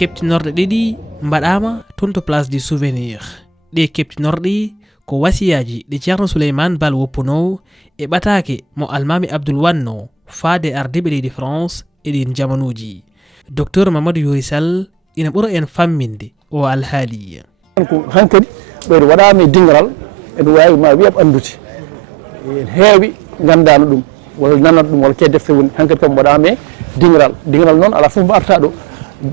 keptinorɗe ɗiɗi mbaɗama toon to place du souvenir. ɗe keptinorɗi ko wasiyaji ɗi ceerno Souleymane Baal woppuno e ɓatake mo almami Abdoul wanno faade ardiɓe leydi France e ɗin jamanuji. Docteur Mamadou Yori Sall ina ɓura en famminde o alhaali. Hankadi ɓeyɗo waɗama e dingaral ene wawi ma wiyam andude en heewi gandano ɗum walla nanata ɗum walla ke defte woni hankkadi kam waɗama e dingaral noon ala foof mbo arta ɗo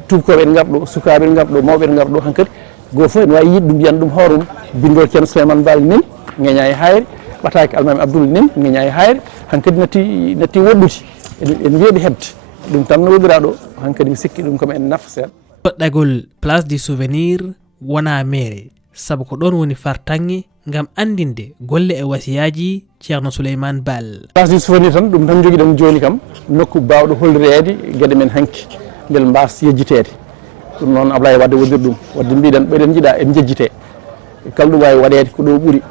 tubakoɓe en garɗo sukaɓe en garɗo mawɓe en garɗo hankkadi goto fof en wawi yiide ɗum yiyan ɗum hoore mum bindol ceerno Souleymane Baal nen ŋeña e hayre ɓataki almami Abdoul nen ŋeña e hayre hankkadi natti woɗɗude en wiiɗe hebde ɗum tan no woɗɗira ɗo hankkadi mi sikki ɗum kam en nafa seeɗa. Ɗagol place du souvenir wona mere sabu ko ɗon woni fartange ngam andinde golle e wasiyaji ceerno Souleymane Baal. Place du souvenir tan ɗum tan joguiɗen joni kam nokku bawɗo hollirede gueɗe men hanki bel mbas yejjitede ɗum noon Ablaye Wade wodir ɗum wadde mbiɗen ɓeɗen jiiɗa en jejjite kala ɗum wawi waɗede ko ɗo ɓuuri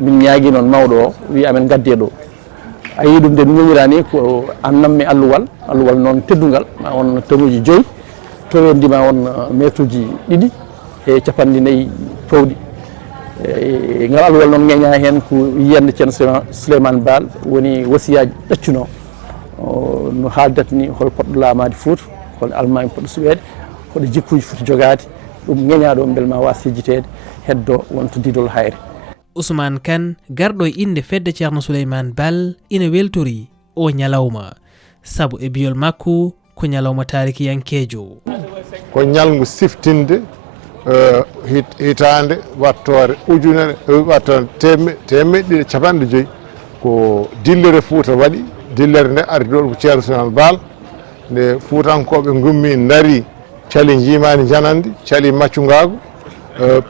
min ñaagui noon mawɗo o wi amen gadde ɗo a yi ɗum de no ñoñirani ko annanmi alluwal noon teddugal ma on tanuji 5 towendima on métre uji 2 e 94 powɗi ngal alluwal noon ŋeña hen ko yiyande ceerno Souleymane Baal woni wasiyaji ɗaccuno no haaldata ni hol poɗɗo laamade Fouta hol almami poɗɗo suɓede hoɗo jikkuji foti jogade ɗum ŋeñaɗo beel ma was yejjitede heddo wonto didol hayre. Ousmane Kane garɗo e inde fedde ceerno Souleymane Baal ina weltori o ñalawma sabu e biyol makko ko ñalawma tarikiyankejo. Ko ñalngu siftinde hitande wattore ujunere wattore temedde capanɗe 5 ko dillere Fouta waɗi dillere nde ardi ɗo ko ceerno Souleymane Baal nde Foutankoɓe gummi daari cali jimani janandi cali maccungagu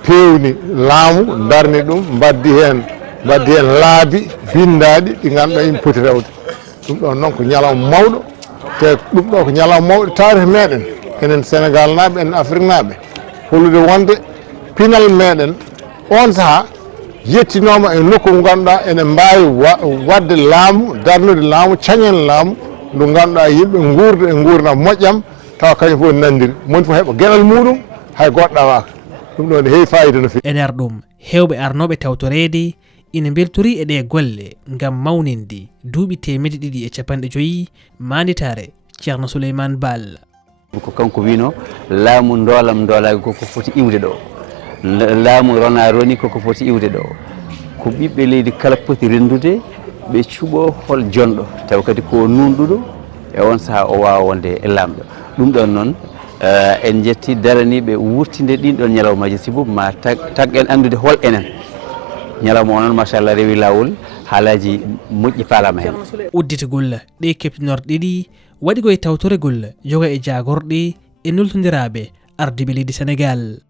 pewni laamu darni ɗum mbaddi hen laabi bindaɗi ɗi ganduɗa yimɓe poti rewde ɗum ɗon noon ko ñalawma mawɗo te ɗum ɗo ko ñalawma mawɗo taarih meɗen enen Sénégal naaɓe enen Afrique naaɓe hollude wonde pinal meɗen on saaha yettinoma e nokku mo ganduɗa ene mbawi wadde laamu darnude laamu cañen laamu ndu ganduɗa yimɓe guurda e gurdam moƴƴam tawa kañum fof nandiri moni fof heeɓa gueɗal muɗum hay goɗɗa waka ɗum ɗo ne heewi fayida no fewi. E nder ɗum hewɓe arnoɓe tawtorede ina beltori e ɗe golle ngam mawninde duuɓi 250 manditare ceerno Souleymane Baal. Ko kanko wino laamu ndoolam ndoolaki koko foti iwde ɗo laamu rona roni koko foti iwde ɗo ko ɓiɓɓe leydi kala poti rendude ɓe cuɓo hol jonɗo taw kadi ko nunɗuɗo e on saaha o wawa wonde e lamɗo ɗum ɗon noon en jetti daraniɓe wurtinde ɗin ɗon ñalawmaji sibu ma taggen andude hol enen ñalawma o noon machallah rewi lawol haalaji moƴƴi falama hen. Udditagol ɗe keptinorɗe ɗiɗi waɗi koye tawtoregol joga e jagorɗe e nultodiraɓe ardiɓe leydi Sénégal.